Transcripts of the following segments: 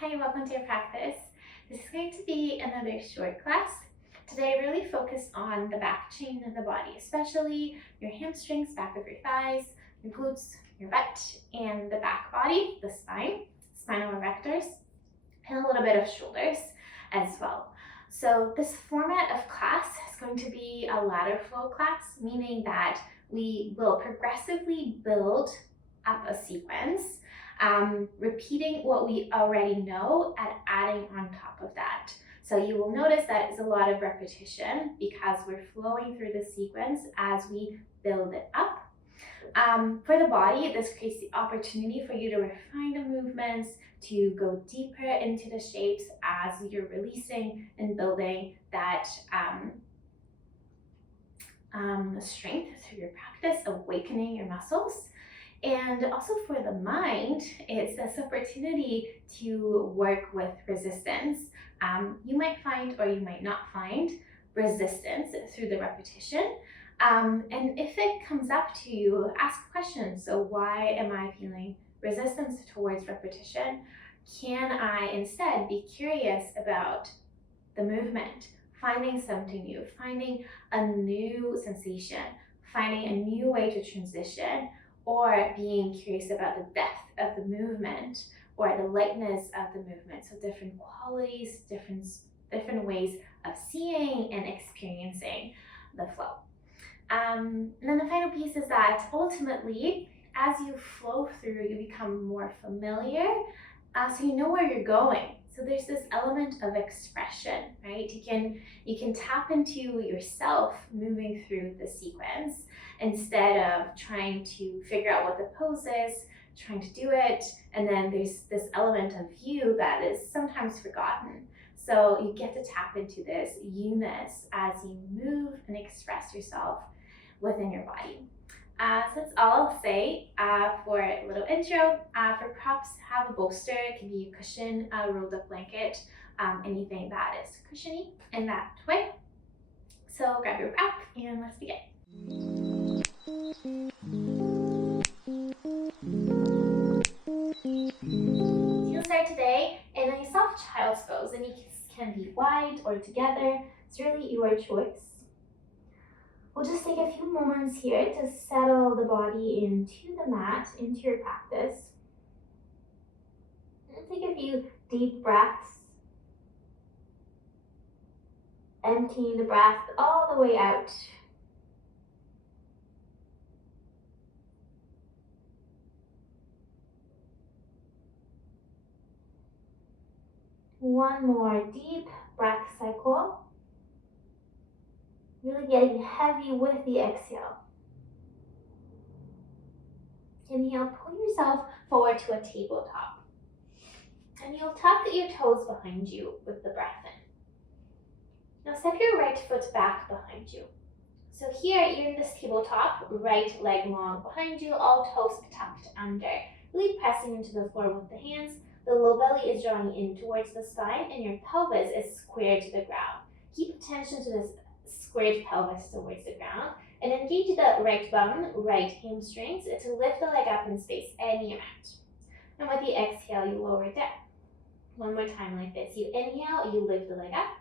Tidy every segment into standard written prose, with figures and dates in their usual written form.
Hi, welcome to your practice. This is going to be another short class. Today I really focus on the back chain of the body, especially your hamstrings, back of your thighs, your glutes, your butt, and the back body, the spine, spinal erectors, and a little bit of shoulders as well. So this format of class is going to be a ladder flow class, meaning that we will progressively build up a sequence, repeating what we already know and adding on top of that. So you will notice that it's a lot of repetition because we're flowing through the sequence as we build it up. For the body, this creates the opportunity for you to refine the movements, to go deeper into the shapes as you're releasing and building that strength through your practice, awakening your muscles. And also for the mind, it's this opportunity to work with resistance. You might find or you might not find resistance through the repetition. And if it comes up to you, ask questions. So why am I feeling resistance towards repetition? Can I instead be curious about the movement, finding something new, finding a new sensation, finding a new way to transition, or being curious about the depth of the movement or the lightness of the movement. So different qualities, different ways of seeing and experiencing the flow. And then the final piece is that ultimately, as you flow through, you become more familiar, so you know where you're going. So there's this element of expression, right? You can tap into yourself moving through the sequence instead of trying to figure out what the pose is, trying to do it, and then there's this element of you that is sometimes forgotten. So you get to tap into this you-ness as you move and express yourself within your body. So that's all I'll say for a little intro. For props, have a bolster. It can be a cushion, a rolled up blanket, anything that is cushiony in that way. So grab your prop and let's begin. So you'll start today in a soft child's pose. The knees can be wide or together. It's really your choice. We'll just take a few moments here to settle the body into the mat, into your practice. And take a few deep breaths, emptying the breath all the way out. One more deep breath cycle. Really getting heavy with the exhale. Inhale, pull yourself forward to a tabletop. And you'll tuck your toes behind you with the breath in. Now step your right foot back behind you. So here you're in this tabletop, right leg long behind you, all toes tucked under. Really pressing into the floor with the hands. The low belly is drawing in towards the spine and your pelvis is square to the ground. Keep attention to this squared pelvis towards the ground and engage the right bum, right hamstrings to lift the leg up in space any amount. And with the exhale, you lower it down. One more time like this. You inhale, you lift the leg up.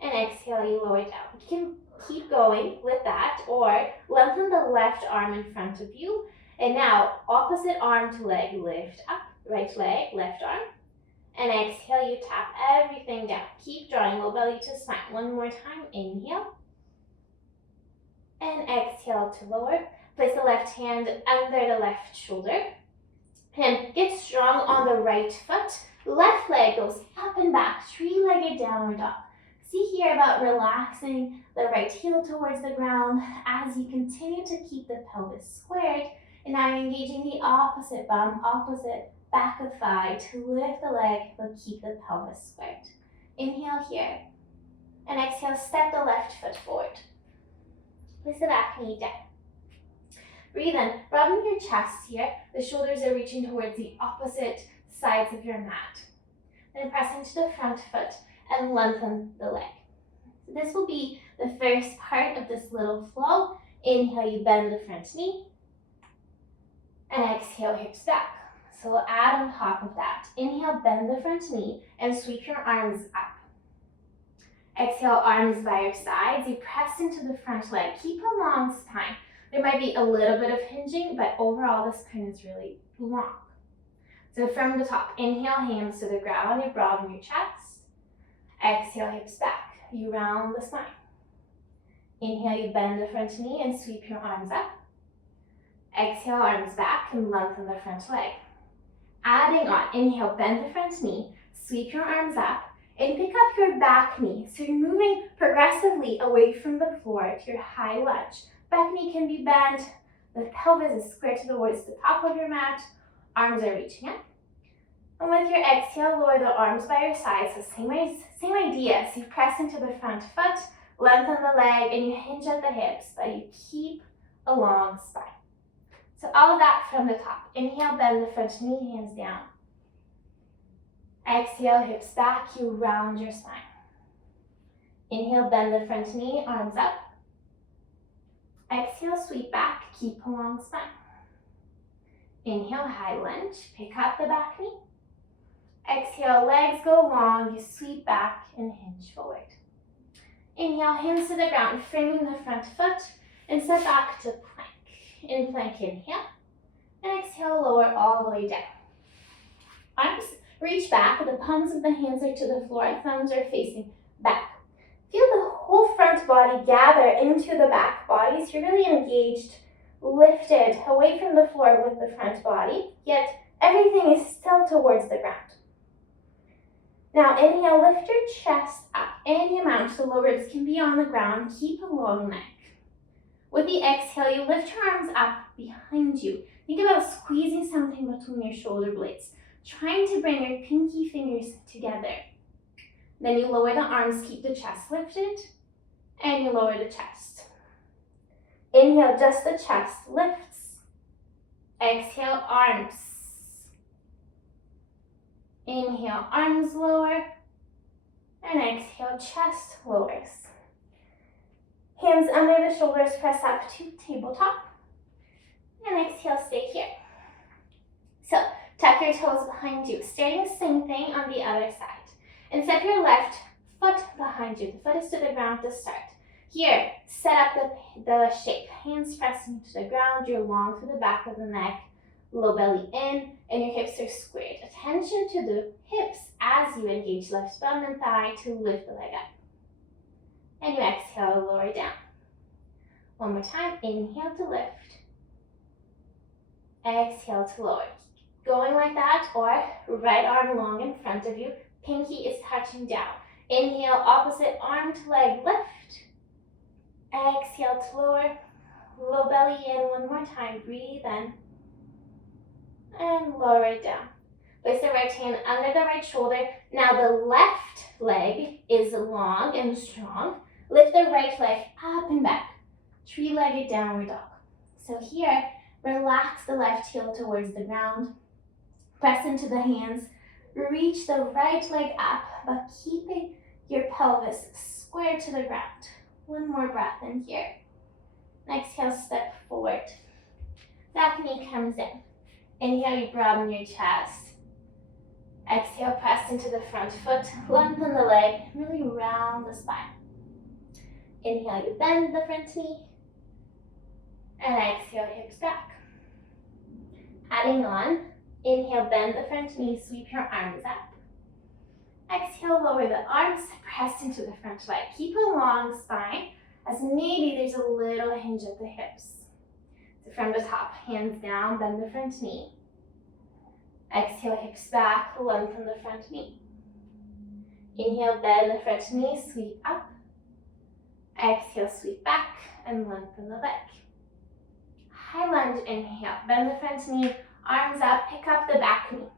And exhale, you lower it down. You can keep going with that or lengthen the left arm in front of you. And now opposite arm to leg, lift up, right leg, left arm. And exhale, you tap everything down. Keep drawing low belly to spine. One more time, inhale. And exhale to lower. Place the left hand under the left shoulder. And get strong on the right foot. Left leg goes up and back, three-legged downward dog. See here about relaxing the right heel towards the ground as you continue to keep the pelvis squared. And now engaging the opposite bum, opposite back of thigh to lift the leg but keep the pelvis squared. Inhale here. And exhale, step the left foot forward. Place the back knee down. Breathe in, broaden your chest here. The shoulders are reaching towards the opposite sides of your mat. Then press into the front foot and lengthen the leg. So this will be the first part of this little flow. Inhale, you bend the front knee. And exhale, hips back. So we'll add on top of that. Inhale, bend the front knee and sweep your arms up. Exhale, arms by your sides. You press into the front leg. Keep a long spine. There might be a little bit of hinging, but overall the spine is really long. So from the top, inhale, hands to the ground. You broaden your chest. Exhale, hips back. You round the spine. Inhale, you bend the front knee and sweep your arms up. Exhale, arms back and lengthen the front leg. Adding on, inhale, bend the front knee, sweep your arms up, and pick up your back knee. So you're moving progressively away from the floor to your high lunge. Back knee can be bent, the pelvis is square towards the top of your mat, arms are reaching up. And with your exhale, lower the arms by your sides. So same idea. So you press into the front foot, lengthen the leg, and you hinge at the hips, but you keep a long spine. So all of that from the top. Inhale, bend the front knee, hands down. Exhale, hips back, you round your spine. Inhale, bend the front knee, arms up. Exhale, sweep back, keep a long spine. Inhale, high lunge, pick up the back knee. Exhale, legs go long, you sweep back and hinge forward. Inhale, hands to the ground, framing the front foot, and step back to plank. In plank, inhale, and exhale, lower all the way down. Arms reach back, the palms of the hands are to the floor, thumbs are facing back. Feel the whole front body gather into the back body, so you're really engaged, lifted away from the floor with the front body, yet everything is still towards the ground. Now inhale, lift your chest up any amount so low ribs can be on the ground, keep a long neck. With the exhale, you lift your arms up behind you. Think about squeezing something between your shoulder blades, trying to bring your pinky fingers together. Then you lower the arms, keep the chest lifted, and you lower the chest. Inhale, just the chest lifts. Exhale, arms. Inhale, arms lower, and exhale, chest lowers. Hands under the shoulders, press up to tabletop. And exhale, stay here. So, tuck your toes behind you. Starting the same thing on the other side. And step your left foot behind you. The foot is to the ground to start. Here, set up the shape. Hands pressing to the ground. You're long through the back of the neck. Low belly in, and your hips are squared. Attention to the hips as you engage left bum and thigh to lift the leg up. And you exhale, lower down. One more time, inhale to lift. Exhale to lower. Going like that, or right arm long in front of you, pinky is touching down. Inhale, opposite arm to leg, lift. Exhale to lower. Low belly in, one more time, breathe in. And lower it down. Place the right hand under the right shoulder. Now the left leg is long and strong. Lift the right leg up and back. Three-legged downward dog. So here, relax the left heel towards the ground. Press into the hands. Reach the right leg up, but keeping your pelvis square to the ground. One more breath in here. Exhale, step forward. Back knee comes in. Inhale, you broaden your chest. Exhale, press into the front foot, lengthen the leg, really round the spine. Inhale, you bend the front knee. And exhale, hips back. Adding on, inhale, bend the front knee, sweep your arms up. Exhale, lower the arms, press into the front leg. Keep a long spine, as maybe there's a little hinge at the hips. So from the top, hands down, bend the front knee. Exhale, hips back, lengthen the front knee. Inhale, bend the front knee, sweep up. Exhale, sweep back, and lengthen the leg. High lunge, inhale, bend the front knee, arms up, pick up the back knee.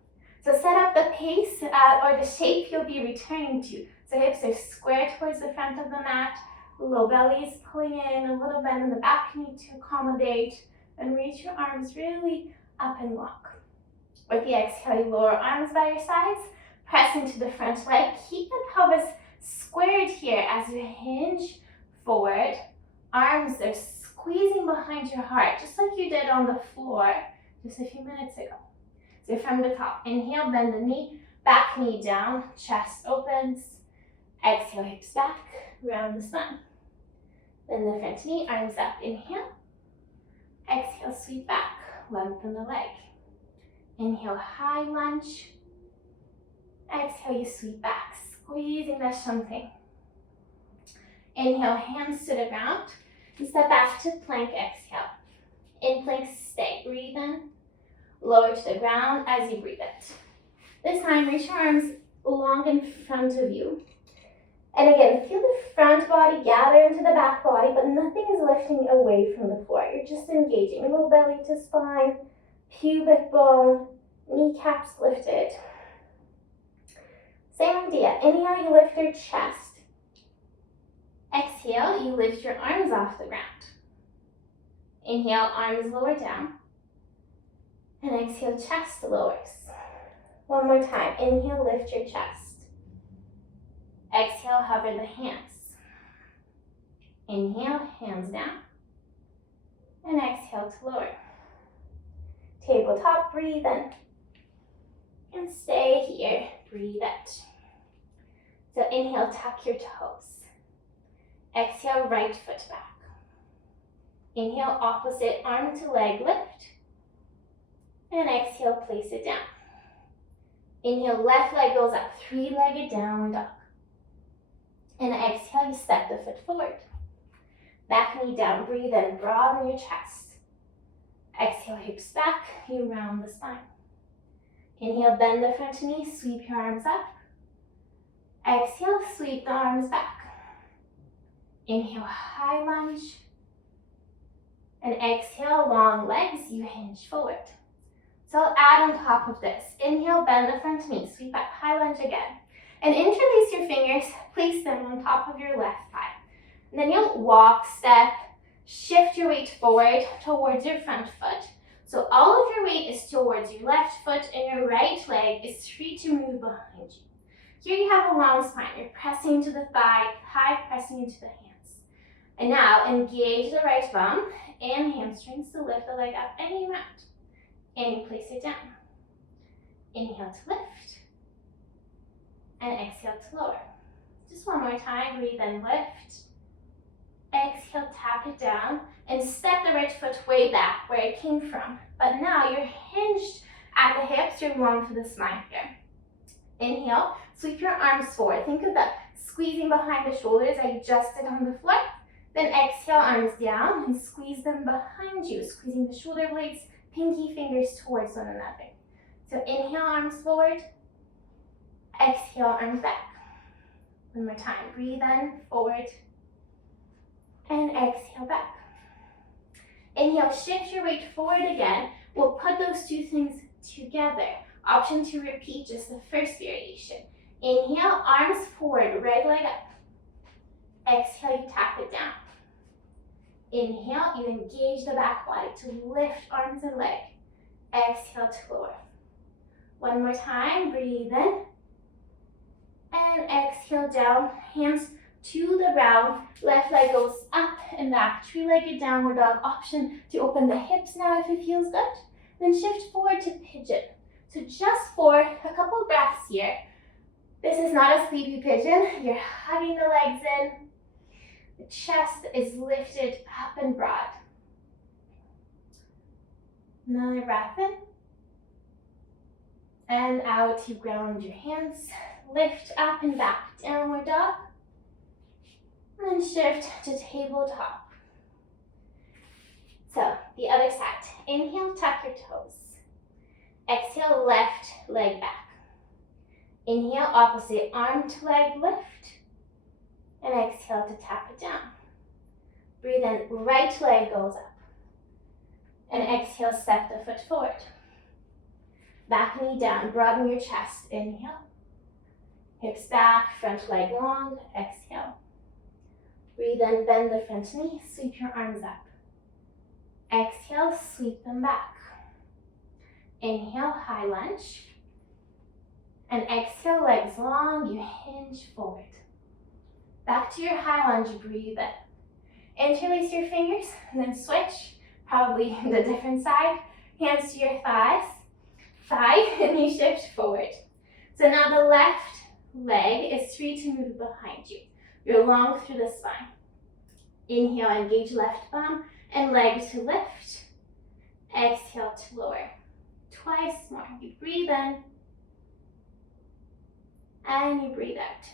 So set up the pace or the shape you'll be returning to. So hips are square towards the front of the mat, low belly is pulling in, a little bend in the back knee to accommodate, and reach your arms really up and long. With the exhale, you lower arms by your sides, press into the front leg, keep the pelvis squared here as you hinge forward. Arms are squeezing behind your heart, just like you did on the floor just a few minutes ago. So from the top, inhale, bend the knee, back knee down, chest opens. Exhale, hips back, round the spine. Bend the front knee, arms up, inhale. Exhale, sweep back, lengthen the leg. Inhale, high lunge. Exhale, you sweep back, squeezing the something. Inhale, hands to the ground. And step back to plank, exhale. In plank, stay, breathe in. Lower to the ground as you breathe it. This time, reach your arms long in front of you. And again, feel the front body gather into the back body, but nothing is lifting away from the floor. You're just engaging. Low belly to spine, pubic bone, kneecaps lifted. Same idea. Inhale, you lift your chest. Exhale, you lift your arms off the ground. Inhale, arms lower down. And exhale, chest lowers. One more time. Inhale, lift your chest. Exhale, hover the hands. Inhale, hands down. And exhale to lower. Tabletop, breathe in. And stay here, breathe out. So inhale, tuck your toes. Exhale, right foot back. Inhale, opposite arm to leg lift. And exhale, place it down. Inhale, left leg goes up, three-legged downward dog. And exhale, you step the foot forward. Back knee down, breathe in, broaden your chest. Exhale, hips back, you round the spine. Inhale, bend the front knee, sweep your arms up. Exhale, sweep the arms back. Inhale, high lunge. And exhale, long legs, you hinge forward. So I'll add on top of this. Inhale, bend the front knee, sweep up, high lunge again. And interlace your fingers, place them on top of your left thigh. And then you'll walk, step, shift your weight forward towards your front foot. So all of your weight is towards your left foot and your right leg is free to move behind you. Here you have a long spine. You're pressing into the thigh pressing into the hands. And now engage the right bum and hamstrings to lift the leg up and you round. And you place it down. Inhale to lift. And exhale to lower. Just one more time, breathe in, lift. Exhale, tap it down, and step the right foot way back where it came from. But now you're hinged at the hips, you're long to the spine here. Inhale, sweep your arms forward. Think of that squeezing behind the shoulders that you just did on the floor. Then exhale, arms down, and squeeze them behind you, squeezing the shoulder blades, pinky fingers towards one another. So inhale, arms forward. Exhale, arms back. One more time. Breathe in, forward. And exhale, back. Inhale, shift your weight forward again. We'll put those two things together. Option to repeat just the first variation. Inhale, arms forward, right leg up. Exhale, you tap it down. Inhale, you engage the back body to lift arms and leg. Exhale to lower. One more time, breathe in. And exhale down, hands to the ground. Left leg goes up and back, three-legged downward dog. Option to open the hips now if it feels good. Then shift forward to pigeon. So just for a couple breaths here. This is not a sleepy pigeon. You're hugging the legs in. The chest is lifted up and broad. Another breath in. And out, you ground your hands. Lift up and back, downward dog. And shift to tabletop. So, the other side. Inhale, tuck your toes. Exhale, left leg back. Inhale, opposite arm to leg lift. And exhale to tap it down. Breathe in, right leg goes up. And exhale, step the foot forward. Back knee down, broaden your chest. Inhale. Hips back, front leg long. Exhale. Breathe in, bend the front knee, sweep your arms up. Exhale, sweep them back. Inhale, high lunge. And exhale, legs long, you hinge forward. Back to your high lunge, breathe in. Interlace your fingers and then switch, probably the different side. Hands to your thighs. thigh, and you shift forward. So now the left leg is free to move behind you. You're long through the spine. Inhale, engage left bum and leg to lift. Exhale to lower. Twice more. You breathe in and you breathe out.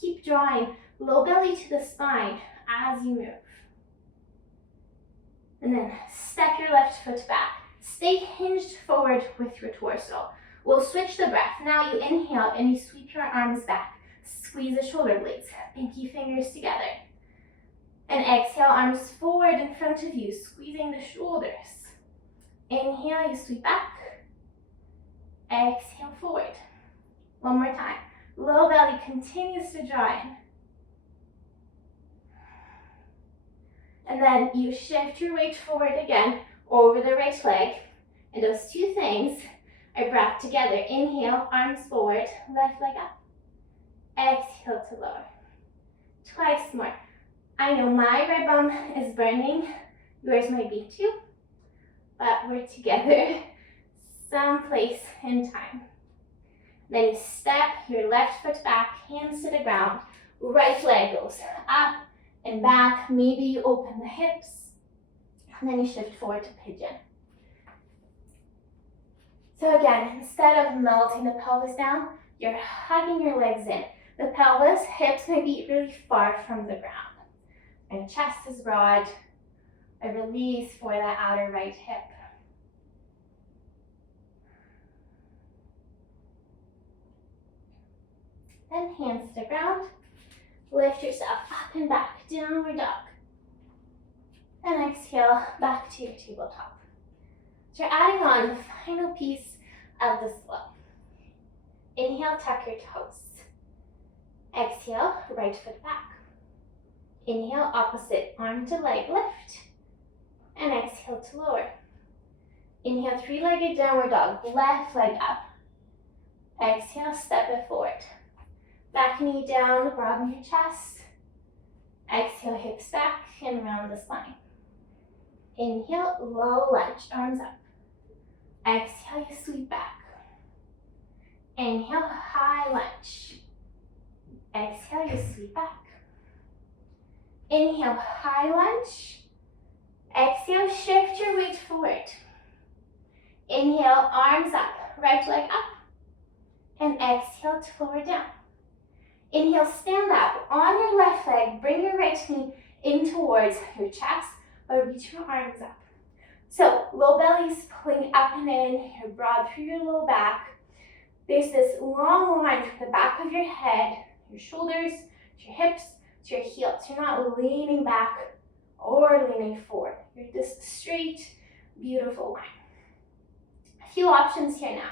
Keep drawing low belly to the spine as you move. And then step your left foot back. Stay hinged forward with your torso. We'll switch the breath. Now you inhale and you sweep your arms back. Squeeze the shoulder blades, pinky fingers together. And exhale, arms forward in front of you, squeezing the shoulders. Inhale, you sweep back. Exhale, forward. One more time. Low belly continues to draw in. And then you shift your weight forward again over the right leg. And those two things are brought together. Inhale, arms forward, left leg up. Exhale to lower. Twice more. I know my right bum is burning. Yours might be too. But we're together someplace in time. Then you step your left foot back, hands to the ground. Right leg goes up and back. Maybe you open the hips. And then you shift forward to pigeon. So again, instead of melting the pelvis down, you're hugging your legs in. The pelvis, hips may be really far from the ground. And chest is broad. A release for that outer right hip. Then hands to the ground. Lift yourself up and back, downward dog. And exhale, back to your tabletop. So you're adding on the final piece of the flow. Inhale, tuck your toes. Exhale, right foot back. Inhale, opposite arm to leg lift. And exhale to lower. Inhale, three-legged downward dog, left leg up. Exhale, step it forward. Back knee down, broaden your chest. Exhale, hips back and round the spine. Inhale, low lunge, arms up. Exhale, you sweep back. Inhale, high lunge. Exhale, you sweep back. Inhale, high lunge. Exhale, shift your weight forward. Inhale, arms up, right leg up. And exhale to lower down. Inhale, stand up on your left leg. Bring your right knee in towards your chest, but reach your arms up. So low belly is pulling up and in. You're broad through your low back. There's this long line from the back of your head, your shoulders, to your hips, to your heels. You're not leaning back or leaning forward. You're this straight, beautiful line. A few options here now.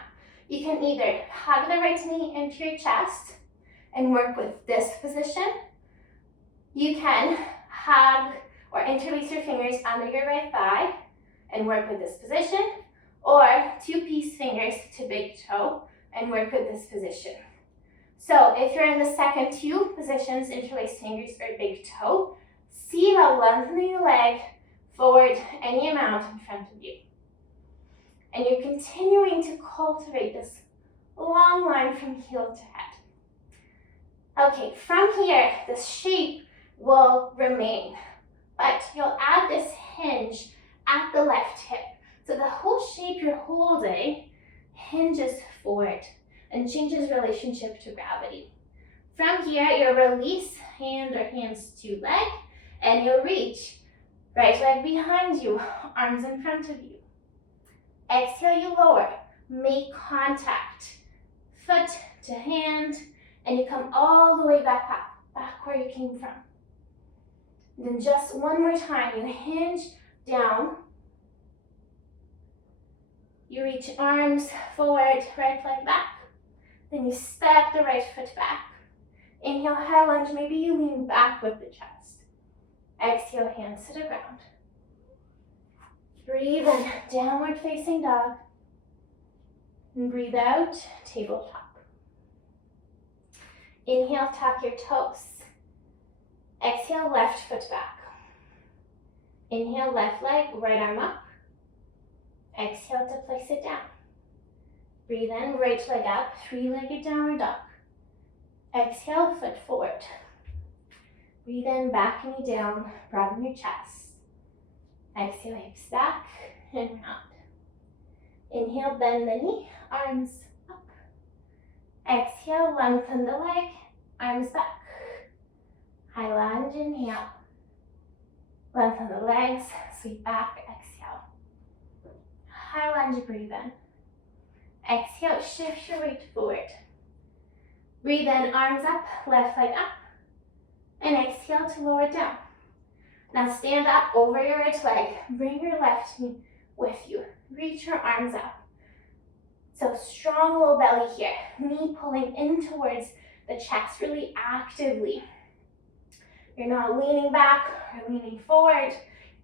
You can either hug the right knee into your chest and work with this position. You can hug or interlace your fingers under your right thigh and work with this position, or two-piece fingers to big toe and work with this position. So if you're in the second two positions, interlace fingers or big toe, see about lengthening the leg forward any amount in front of you. And you're continuing to cultivate this long line from heel to head. Okay, from here, the shape will remain, but you'll add this hinge at the left hip. So the whole shape you're holding hinges forward and changes relationship to gravity. From here, you'll release hand or hands to leg, and you'll reach right leg behind you, arms in front of you. Exhale, you lower, make contact, foot to hand, and you come all the way back up, back where you came from. And then just one more time, you hinge down. You reach arms forward, right leg back. Then you step the right foot back. Inhale, high lunge. Maybe you lean back with the chest. Exhale, hands to the ground. Breathe in, downward facing dog. And breathe out, tabletop. Inhale, tuck your toes. Exhale, left foot back. Inhale, left leg, right arm up. Exhale to place it down. Breathe in, right leg up, three-legged downward dog. Exhale, foot forward. Breathe in, back knee down, broaden your chest. Exhale, hips back and round. Inhale, bend the knee, arms up. Exhale, lengthen the leg, arms back. High lunge, inhale. Lengthen the legs, sweep back, exhale. High lunge, breathe in. Exhale, shift your weight forward. Breathe in, arms up, left leg up. And exhale to lower down. Now stand up over your right leg. Bring your left knee with you. Reach your arms up. So strong low belly here. Knee pulling in towards the chest really actively. You're not leaning back or leaning forward.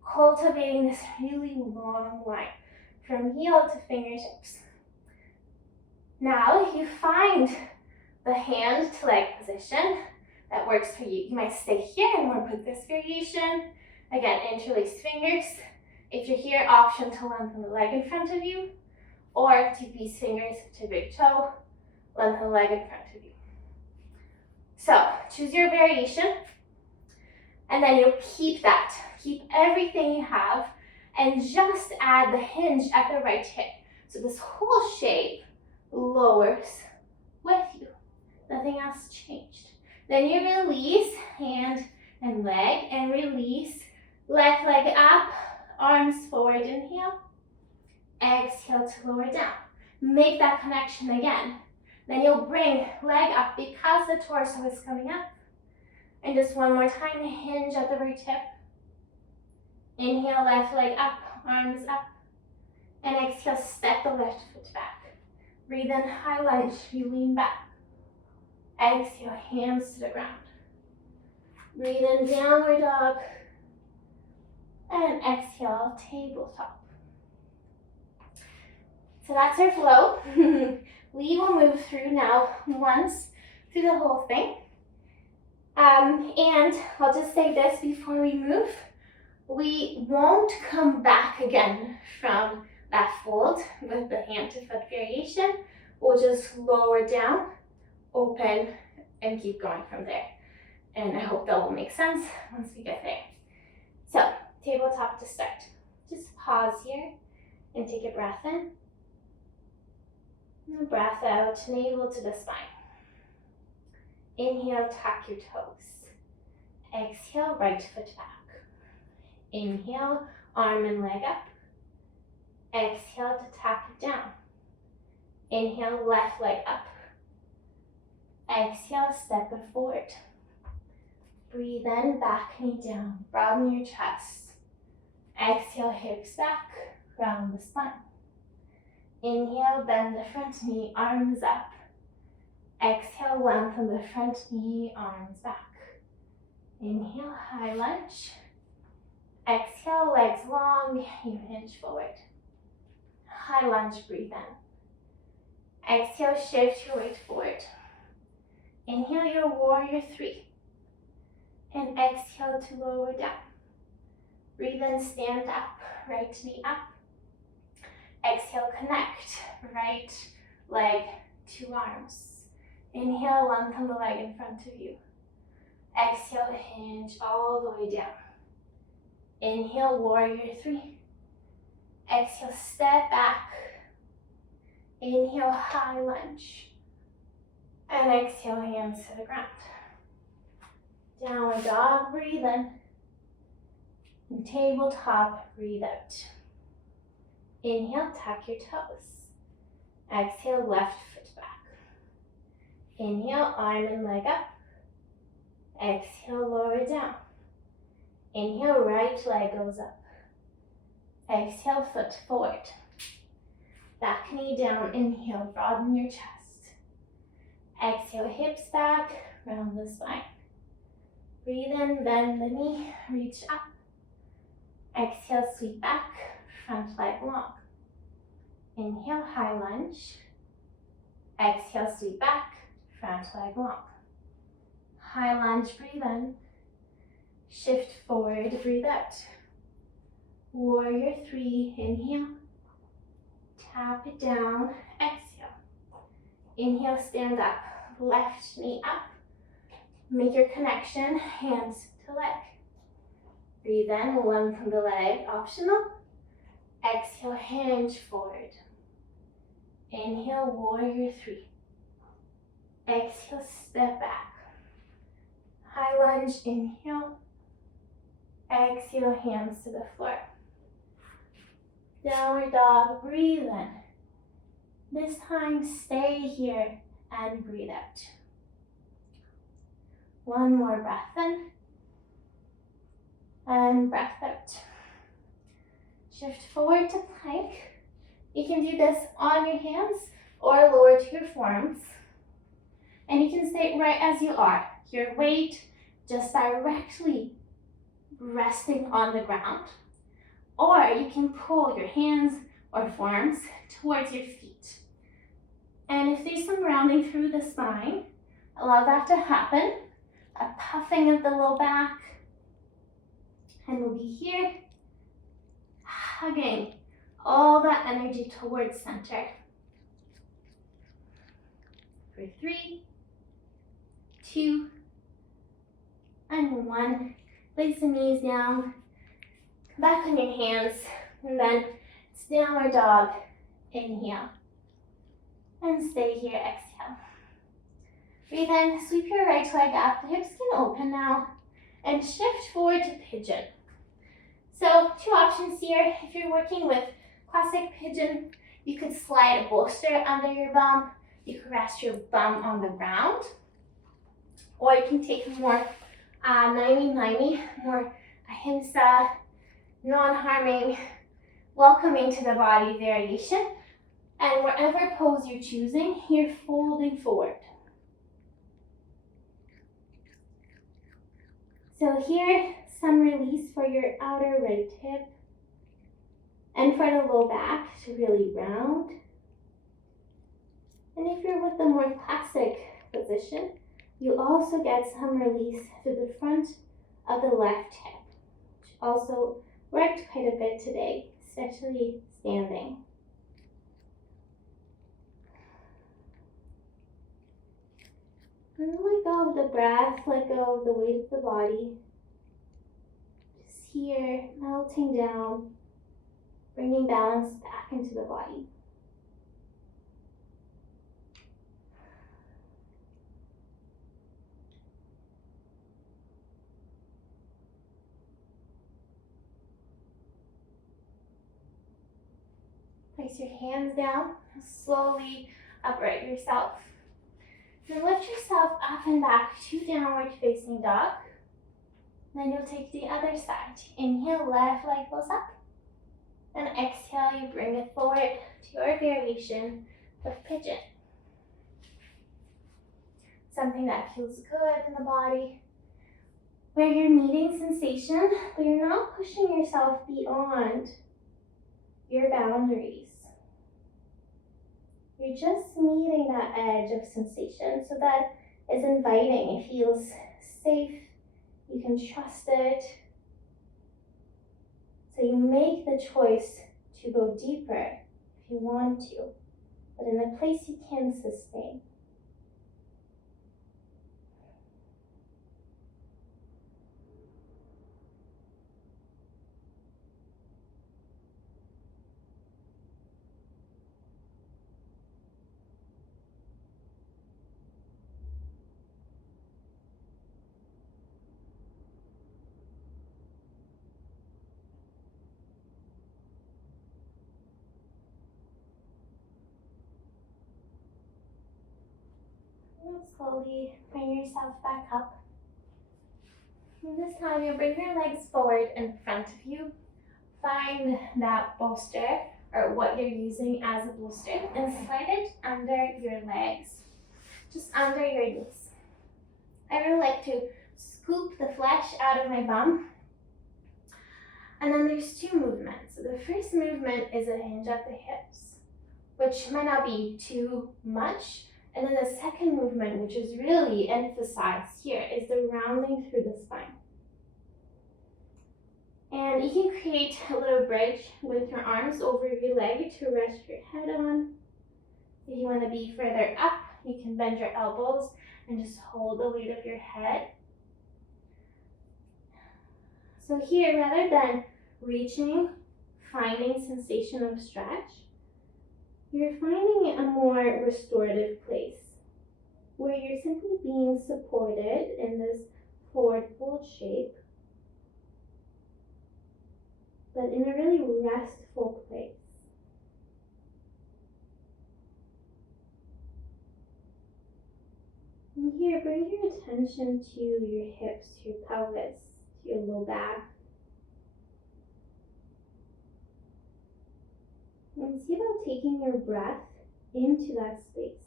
Cultivating this really long line from heel to fingertips. Now you find the hand to leg position that works for you. You might stay here and work with this variation. Again, interlace fingers. If you're here, option to lengthen the leg in front of you, or two-piece fingers to big toe, lengthen the leg in front of you. So choose your variation, and then you'll keep that. Keep everything you have, and just add the hinge at the right hip. So this whole shape lowers with you. Nothing else changed. Then you release hand and leg, and release left leg up, arms forward, inhale. Exhale to lower down. Make that connection again. Then you'll bring leg up because the torso is coming up. And just one more time, hinge at the right hip. Inhale, left leg up, arms up. And exhale, step the left foot back. Breathe in, high lunge, you lean back. Exhale, hands to the ground. Breathe in, downward dog. And exhale, tabletop. So that's our flow. We will move through now once through the whole thing. And I'll just say this before we move. We won't come back again from that fold with the hand to foot variation. We'll just lower down, open, and keep going from there. And I hope that will make sense once we get there. So, tabletop to start. Just pause here and take a breath in. And breath out, navel to the spine. Inhale, tuck your toes. Exhale, right foot back. Inhale, arm and leg up. Exhale to tuck it down. Inhale, left leg up. Exhale, step it forward. Breathe in, back knee down, broaden your chest. Exhale, hips back, round the spine. Inhale, bend the front knee, arms up. Exhale, lengthen the front knee, arms back. Inhale, high lunge. Exhale, legs long, you hinge forward. High lunge, breathe in. Exhale, shift your weight forward. Inhale your warrior three. And exhale to lower down. Breathe in, stand up, right knee up. Exhale, connect, right leg to arms. Inhale, lengthen the leg in front of you. Exhale, hinge all the way down. Inhale, warrior three. Exhale, step back. Inhale, high lunge. And exhale, hands to the ground. Downward dog, breathe in. And tabletop, breathe out. Inhale, tuck your toes. Exhale, left foot back. Inhale, arm and leg up. Exhale, lower down. Inhale, right leg goes up. Exhale, foot forward. Back knee down, inhale, broaden your chest. Exhale, hips back, round the spine. Breathe in, bend the knee, reach up. Exhale, sweep back, front leg long. Inhale, high lunge. Exhale, sweep back, front leg long. High lunge, breathe in. Shift forward, breathe out. Warrior three, inhale. Tap it down, exhale. Inhale, stand up. Left knee up. Make your connection, hands to leg. Breathe in, lengthen the leg, optional. Exhale, hinge forward. Inhale, warrior three. Exhale, step back. High lunge, inhale. Exhale, hands to the floor. Downward dog, breathe in. This time, stay here and breathe out. One more breath in and breath out. Shift forward to plank. You can do this on your hands or lower to your forearms. And you can stay right as you are. Your weight just directly resting on the ground. Or you can pull your hands or forearms towards your feet. And if there's some rounding through the spine, allow that to happen. A puffing of the low back. And we'll be here, hugging all that energy towards center. For 3, 2, and 1. Place the knees down. Come back on your hands. And then it's downward dog. Inhale. And stay here. Exhale. Breathe in. Sweep your right leg up. The hips can open now. And shift forward to pigeon. So 2 options here. If you're working with classic pigeon, you could slide a bolster under your bum. You can rest your bum on the ground. Or you can take more 90-90, more ahimsa, non-harming, welcoming to the body variation. And whatever pose you're choosing, you're folding forward. So here, some release for your outer right hip and for the low back to really round. And if you're with the more classic position, you also get some release to the front of the left hip, which also worked quite a bit today, especially standing. And let go of the breath, let go of the weight of the body. Just here, melting down, bringing balance back into the body. Place your hands down, slowly upright yourself. Then lift yourself up and back to downward facing dog. Then you'll take the other side. Inhale, left leg goes up. And exhale, you bring it forward to your variation of pigeon. Something that feels good in the body, where you're meeting sensation, but you're not pushing yourself beyond your boundaries. You're just meeting that edge of sensation, so that is inviting. It feels safe. You can trust it. So you make the choice to go deeper if you want to, but in a place you can sustain. Slowly bring yourself back up. And this time you bring your legs forward in front of you. Find that bolster or what you're using as a bolster and slide it under your legs, just under your knees. I really like to scoop the flesh out of my bum. And then there's 2 movements. So the first movement is a hinge at the hips, which might not be too much. And then the second movement, which is really emphasized here, is the rounding through the spine. And you can create a little bridge with your arms over your leg to rest your head on. If you want to be further up, you can bend your elbows and just hold the weight of your head. So here, rather than reaching, finding sensation of stretch, you're finding a more restorative place where you're simply being supported in this forward fold shape, but in a really restful place. And here, bring your attention to your hips, to your pelvis, to your low back. And see about taking your breath into that space.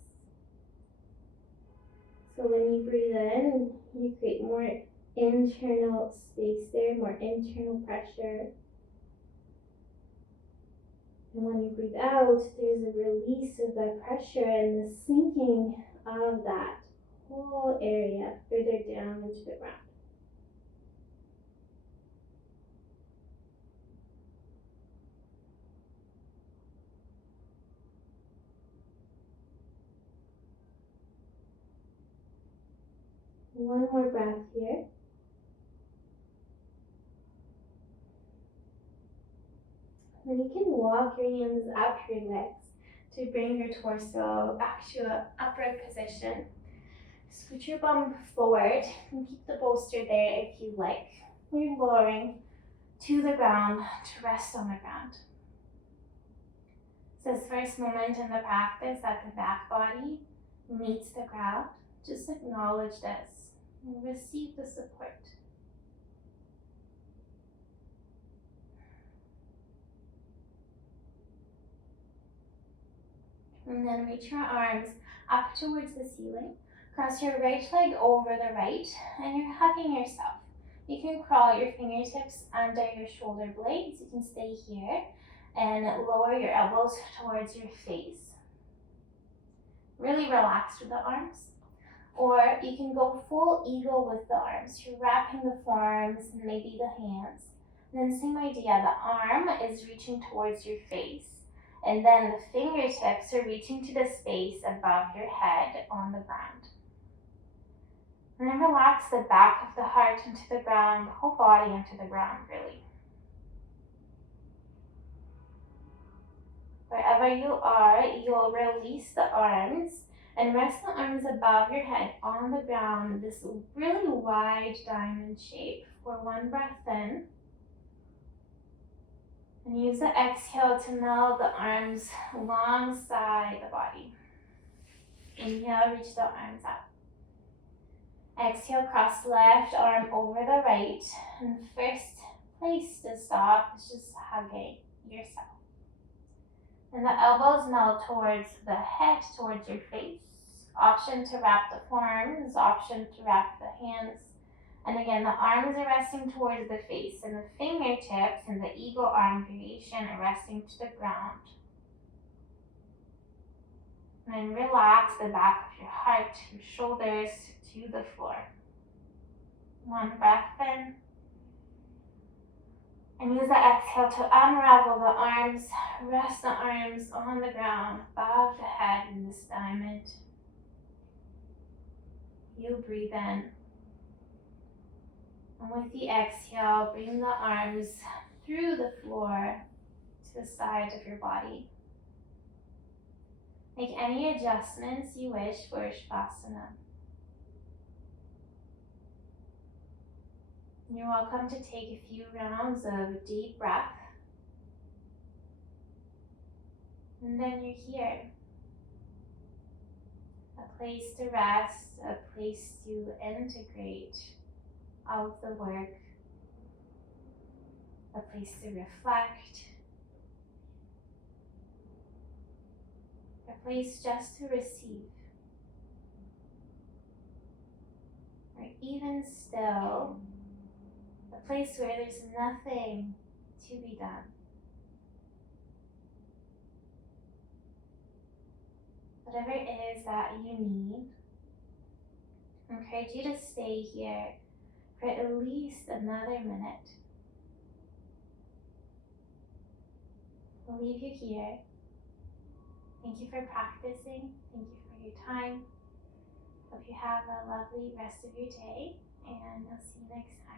So when you breathe in, you create more internal space there, more internal pressure. And when you breathe out, there's a release of that pressure and the sinking of that whole area further down into the ground. One more breath here. Then you can walk your hands up your legs to bring your torso back to an upright position. Scoot your bum forward and keep the bolster there if you like. You're lowering to the ground to rest on the ground. So this first moment in the practice that the back body meets the ground, just acknowledge this and receive the support. And then reach your arms up towards the ceiling. Cross your right leg over the right, and you're hugging yourself. You can crawl your fingertips under your shoulder blades. You can stay here and lower your elbows towards your face. Really relax with the arms. Or you can go full eagle with the arms. You're wrapping the forearms, maybe the hands. And then same idea, the arm is reaching towards your face. And then the fingertips are reaching to the space above your head on the ground. And then relax the back of the heart into the ground, the whole body into the ground, really. Wherever you are, you'll release the arms and rest the arms above your head on the ground, this really wide diamond shape for one breath in. And use the exhale to meld the arms alongside the body. Inhale, reach the arms up. Exhale, cross left arm over the right. And first place to stop is just hugging yourself. And the elbows melt towards the head, towards your face. Option to wrap the forearms, option to wrap the hands. And again, the arms are resting towards the face, and the fingertips and the eagle arm creation are resting to the ground. And then relax the back of your heart, your shoulders to the floor. One breath in. And use the exhale to unravel the arms, rest the arms on the ground, above the head in this diamond. You breathe in. And with the exhale, bring the arms through the floor to the side of your body. Make any adjustments you wish for Shavasana. You're welcome to take a few rounds of deep breath. And then you're here. A place to rest, a place to integrate all of the work, a place to reflect, a place just to receive. Or even still, a place where there's nothing to be done. Whatever it is that you need, I encourage you to stay here for at least another minute. I'll leave you here. Thank you for practicing. Thank you for your time. Hope you have a lovely rest of your day, and I'll see you next time.